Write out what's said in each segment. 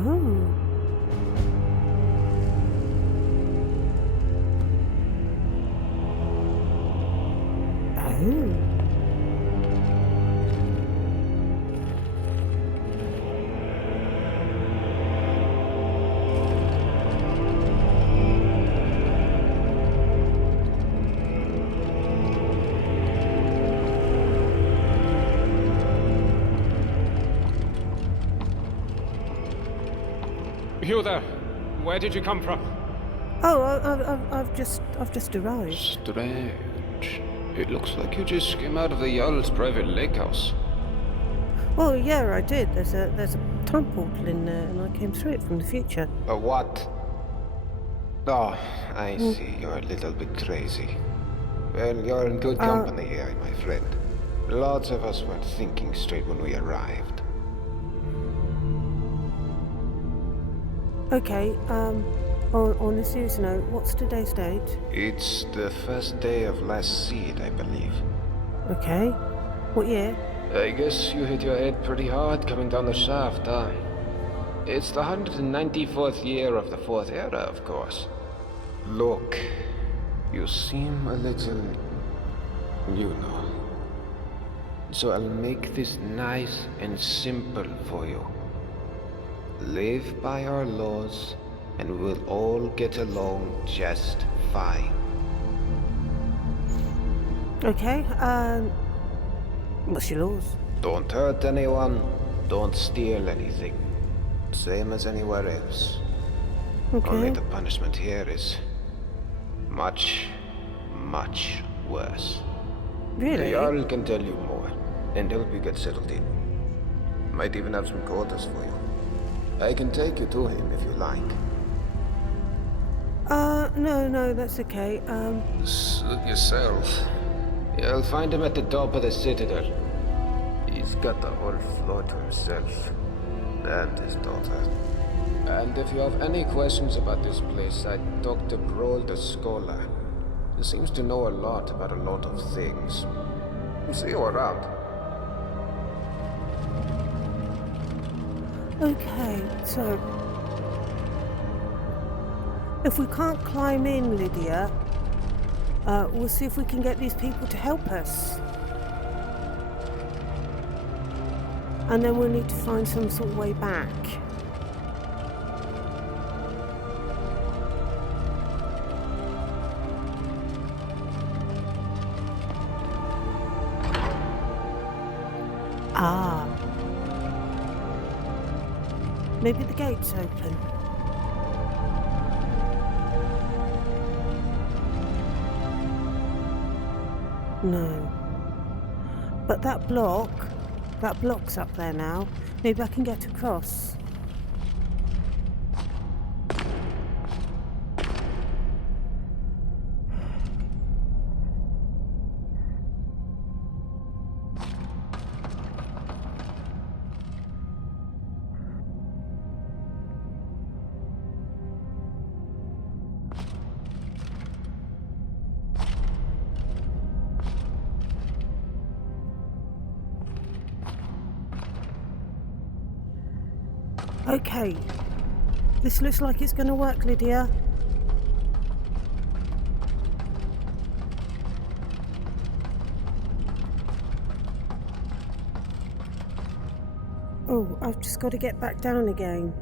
Oh. Oh. You there? Where did you come from? Oh, I've just arrived. Strange. It looks like you just came out of the Jarl's private lake house. Well, yeah, I did. There's a time portal in there, and I came through it from the future. A what? Oh, I see. You're a little bit crazy. Well, you're in good company here, my friend. Lots of us weren't thinking straight when we arrived. Okay, on a serious note, what's today's date? It's the first day of last seed, I believe. Okay. What year? I guess you hit your head pretty hard coming down the shaft, huh? It's the 194th year of the Fourth Era, of course. Look, you seem a little... you know. So I'll make this nice and simple for you. Live by our laws, and we'll all get along just fine. Okay, what's your laws? Don't hurt anyone, don't steal anything. Same as anywhere else. Okay. Only the punishment here is much, much worse. Really? The Jarl can tell you more, and help you get settled in. Might even have some quarters for you. I can take you to him if you like. No, that's okay. Suit yourself. You'll find him at the top of the Citadel. He's got the whole floor to himself. And his daughter. And if you have any questions about this place, I'd talk to Broll the Scholar. He seems to know a lot about a lot of things. See you around. Okay, so... if we can't climb in, Lydia, we'll see if we can get these people to help us. And then we'll need to find some sort of way back. Ah. Maybe the gate's open. No. But that block's up there now. Maybe I can get across. Okay, this looks like it's going to work, Lydia. Oh, I've just got to get back down again.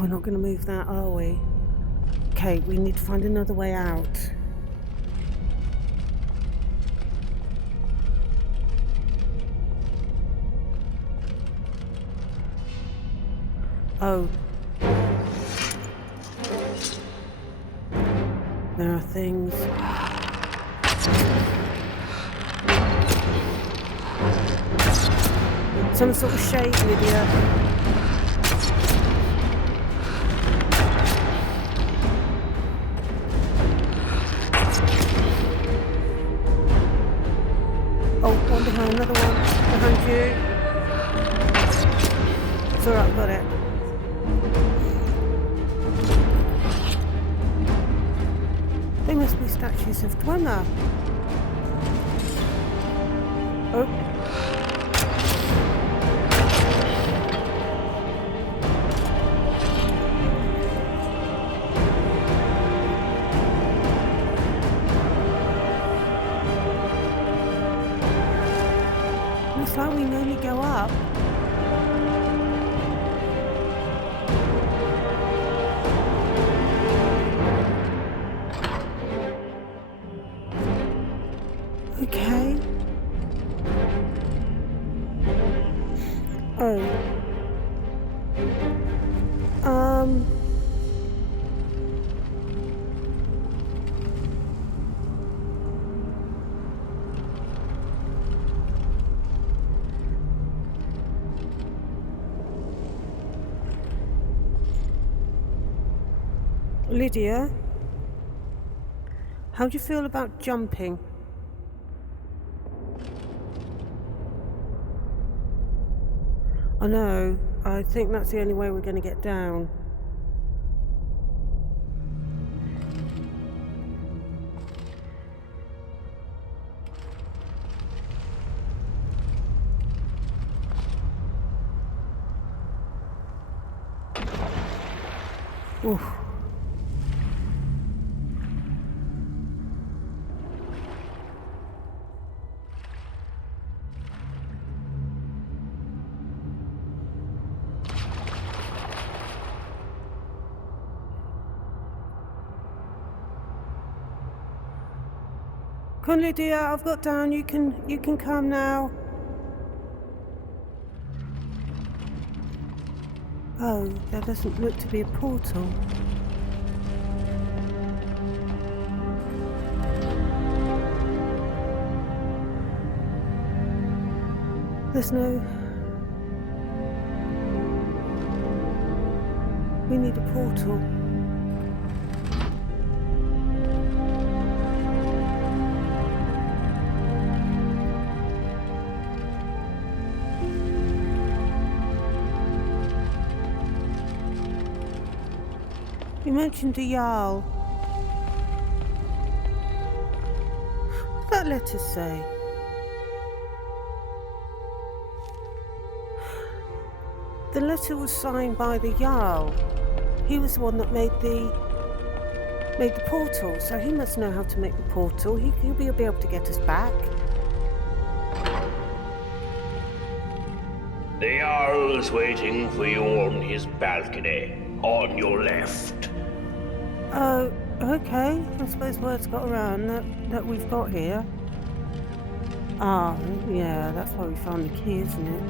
We're not going to move that, are we? Okay, we need to find another way out. Oh. There are things. Some sort of shade, Lydia. Another one behind you. It's alright, got it. They must be statues of Dwemer. Oh. Looks like we can only go up. Okay. Oh. Lydia, how do you feel about jumping? I know, I think that's the only way we're going to get down. Oof. Come on, Lydia, I've got down. You can come now. Oh, there doesn't look to be a portal. There's no... We need a portal. You mentioned a Jarl. What did that letter say? The letter was signed by the Jarl. He was the one that made the portal, so he must know how to make the portal. He'll be able to get us back. The Jarl's waiting for you on his balcony, on your left. Oh, okay. I suppose word's got around that we've got here. Ah, yeah, that's why we found the key, isn't it?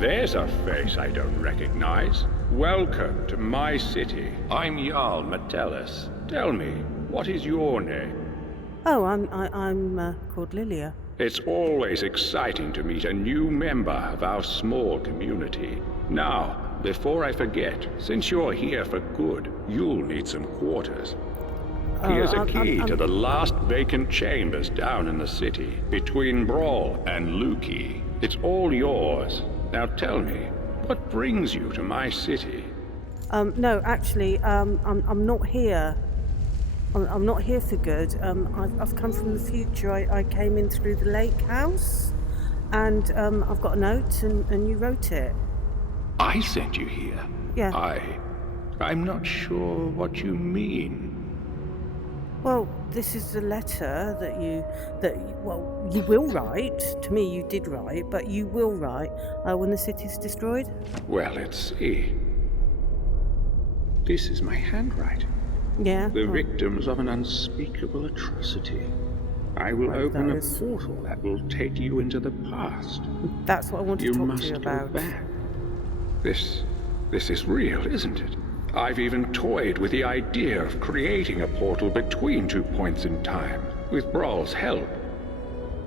There's a face I don't recognize. Welcome to my city. I'm Jarl Metellus. Tell me, what is your name? Oh, I'm called Lillia. It's always exciting to meet a new member of our small community. Now, before I forget, since you're here for good, you'll need some quarters. Here's a key to the last vacant chambers down in the city, between Brawl and Luki. It's all yours. Now tell me, what brings you to my city? No, actually, I'm not here. I'm not here for good. I've come from the future. I came in through the lake house, and I've got a note, and you wrote it. I sent you here? Yeah. I'm not sure what you mean. Well, this is the letter that you will write. To me, you did write, but you will write when the city's destroyed. Well, let's see. This is my handwriting. Yeah. The victims of an unspeakable atrocity. I will open a portal that will take you into the past. That's what I want to talk to you must about. go back. This is real, isn't it? I've even toyed with the idea of creating a portal between 2 points in time, with Brawl's help.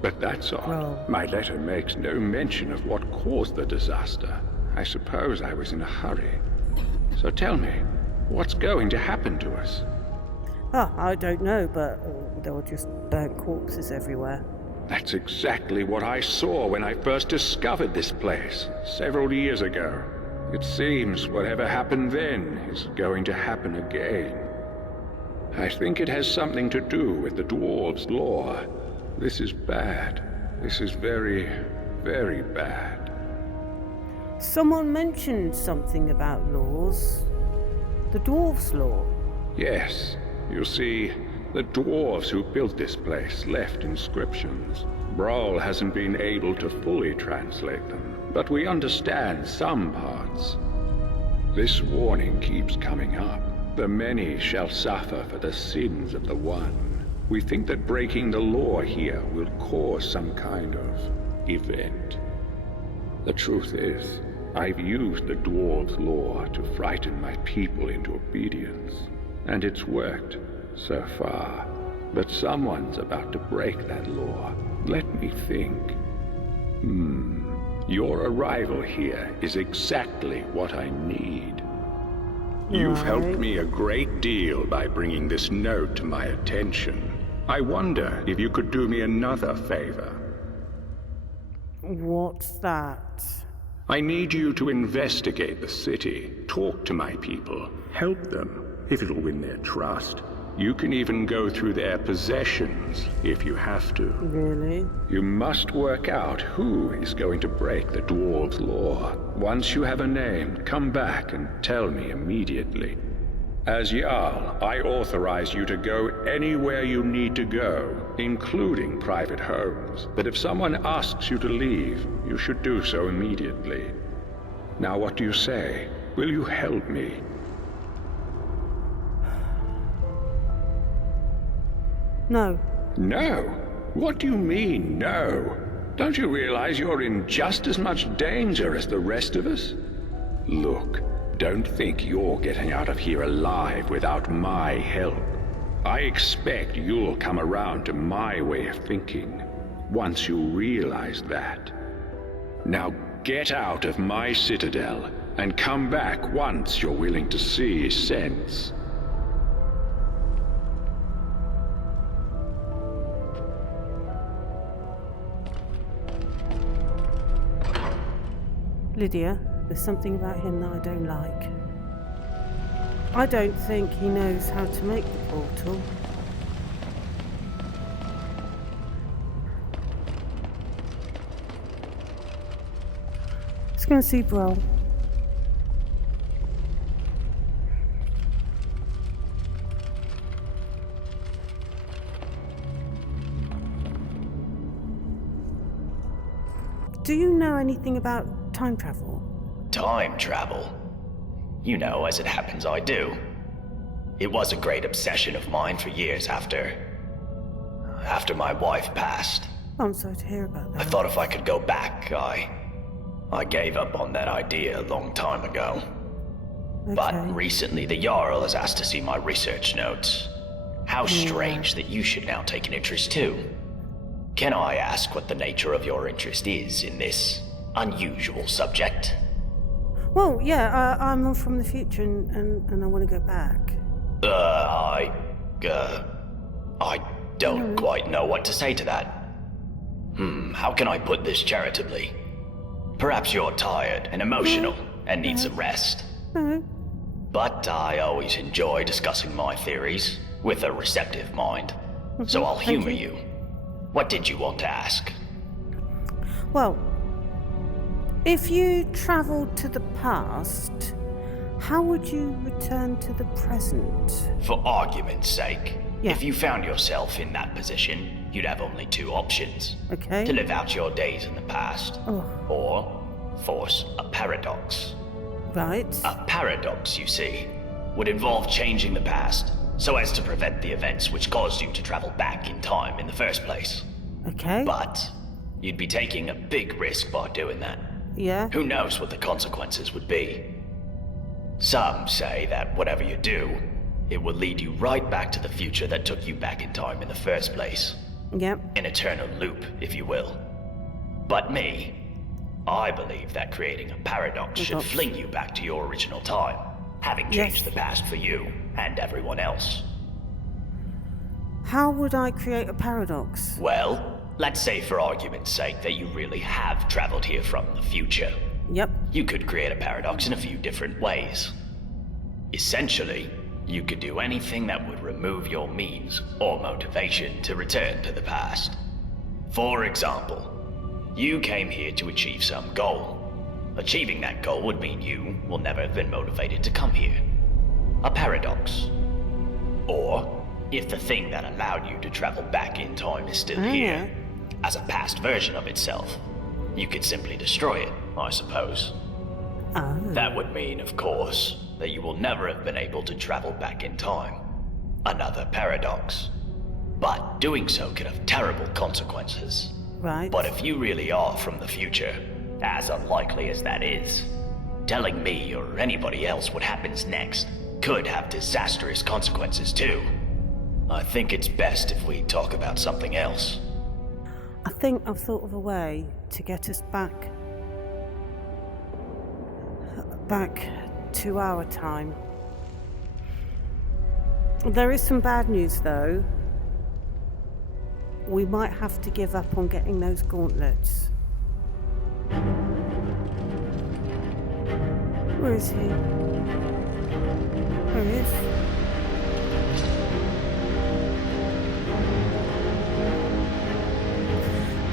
But that's odd. Brawl. My letter makes no mention of what caused the disaster. I suppose I was in a hurry. So tell me, what's going to happen to us? Oh, I don't know, but there were just burnt corpses everywhere. That's exactly what I saw when I first discovered this place, several years ago. It seems whatever happened then is going to happen again. I think it has something to do with the dwarves' law. This is bad. This is very, very bad. Someone mentioned something about laws. The dwarves' law. Yes, you see, the dwarves who built this place left inscriptions. Brawl hasn't been able to fully translate them, but we understand some parts. This warning keeps coming up. The many shall suffer for the sins of the one. We think that breaking the law here will cause some kind of event. The truth is, I've used the dwarves' law to frighten my people into obedience, and it's worked so far. But someone's about to break that law. Let me think. Your arrival here is exactly what I need. You've helped me a great deal by bringing this note to my attention. I wonder if you could do me another favor. What's that? I need you to investigate the city, talk to my people, help them, if it'll win their trust. You can even go through their possessions, if you have to. Really? You must work out who is going to break the dwarves' law. Once you have a name, come back and tell me immediately. As Jarl, I authorize you to go anywhere you need to go, including private homes. But if someone asks you to leave, you should do so immediately. Now what do you say? Will you help me? No. No? What do you mean, no? Don't you realize you're in just as much danger as the rest of us? Look, don't think you're getting out of here alive without my help. I expect you'll come around to my way of thinking, once you realize that. Now get out of my citadel, and come back once you're willing to see sense. Lydia, there's something about him that I don't like. I don't think he knows how to make the portal. Let's go and see Brawl. Do you know anything about time travel? Time travel? You know, as it happens, I do. It was a great obsession of mine for years after my wife passed. Oh, I'm sorry to hear about that. I thought if I could go back, I gave up on that idea a long time ago. Okay. But recently the Jarl has asked to see my research notes. How strange that you should now take an interest too. Can I ask what the nature of your interest is in this unusual subject? Well, yeah, I'm from the future and I want to go back. I don't quite know what to say to that. How can I put this charitably? Perhaps you're tired and emotional and need some rest. No. But I always enjoy discussing my theories with a receptive mind. So I'll humor you. What did you want to ask? Well, if you traveled to the past, how would you return to the present? For argument's sake, Yeah. if you found yourself in that position, you'd have only two options. Okay. To live out your days in the past, Oh. or force a paradox. Right. A paradox, you see, would involve changing the past so as to prevent the events which caused you to travel back in time in the first place. Okay. But you'd be taking a big risk by doing that. Yeah. Who knows what the consequences would be? Some say that whatever you do, it will lead you right back to the future that took you back in time in the first place. Yep. An eternal loop, if you will. But me, I believe that creating a paradox should fling you back to your original time, having changed the past for you and everyone else. How would I create a paradox? Well, let's say for argument's sake that you really have traveled here from the future. Yep. You could create a paradox in a few different ways. Essentially, you could do anything that would remove your means or motivation to return to the past. For example, you came here to achieve some goal. Achieving that goal would mean you will never have been motivated to come here. A paradox. Or, if the thing that allowed you to travel back in time is still here, as a past version of itself, you could simply destroy it, I suppose. Oh. That would mean, of course, that you will never have been able to travel back in time. Another paradox. But doing so could have terrible consequences. Right. But if you really are from the future, as unlikely as that is, telling me or anybody else what happens next could have disastrous consequences too. I think it's best if we talk about something else. I think I've thought of a way to get us back to our time. There is some bad news though. We might have to give up on getting those gauntlets. Where is he? There he is.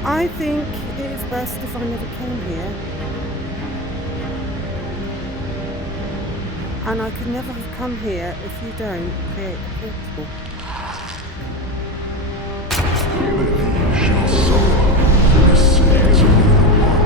I think it is best if I never came here. And I could never have come here if you don't create a portal. Humanity shall suffer, for the sins of the one.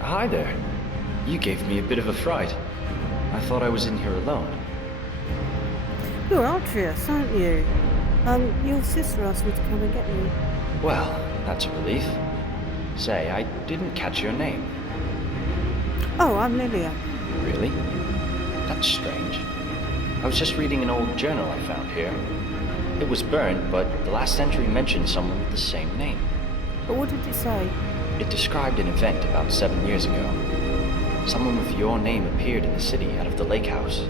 Hi there. You gave me a bit of a fright. I thought I was in here alone. You're Artrius, aren't you? Your sister asked me to come and get you. Well, that's a relief. Say, I didn't catch your name. Oh, I'm Lillia. Really? That's strange. I was just reading an old journal I found here. It was burned, but the last entry mentioned someone with the same name. But what did it say? It described an event about 7 years ago. Someone with your name appeared in the city out of the lake house.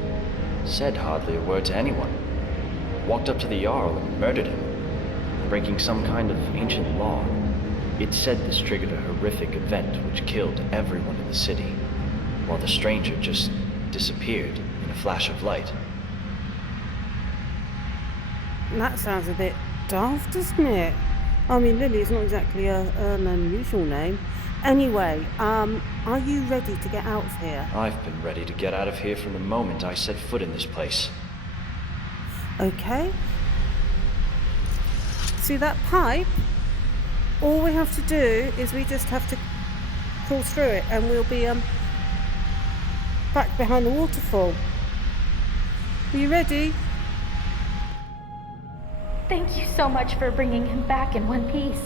Said hardly a word to anyone. Walked up to the Jarl and murdered him, breaking some kind of ancient law. It said this triggered a horrific event which killed everyone in the city, while the stranger just disappeared in a flash of light. That sounds a bit daft, doesn't it? I mean, Lily is not exactly an unusual name. Anyway, are you ready to get out of here? I've been ready to get out of here from the moment I set foot in this place. Okay. See that pipe? All we have to do is we just have to crawl through it and we'll be back behind the waterfall. Are you ready? Thank you so much for bringing him back in one piece.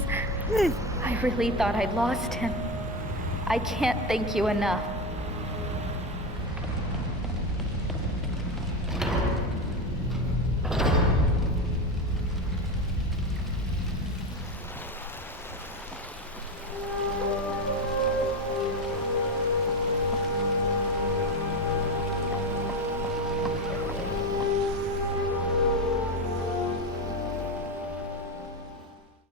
I really thought I'd lost him. I can't thank you enough.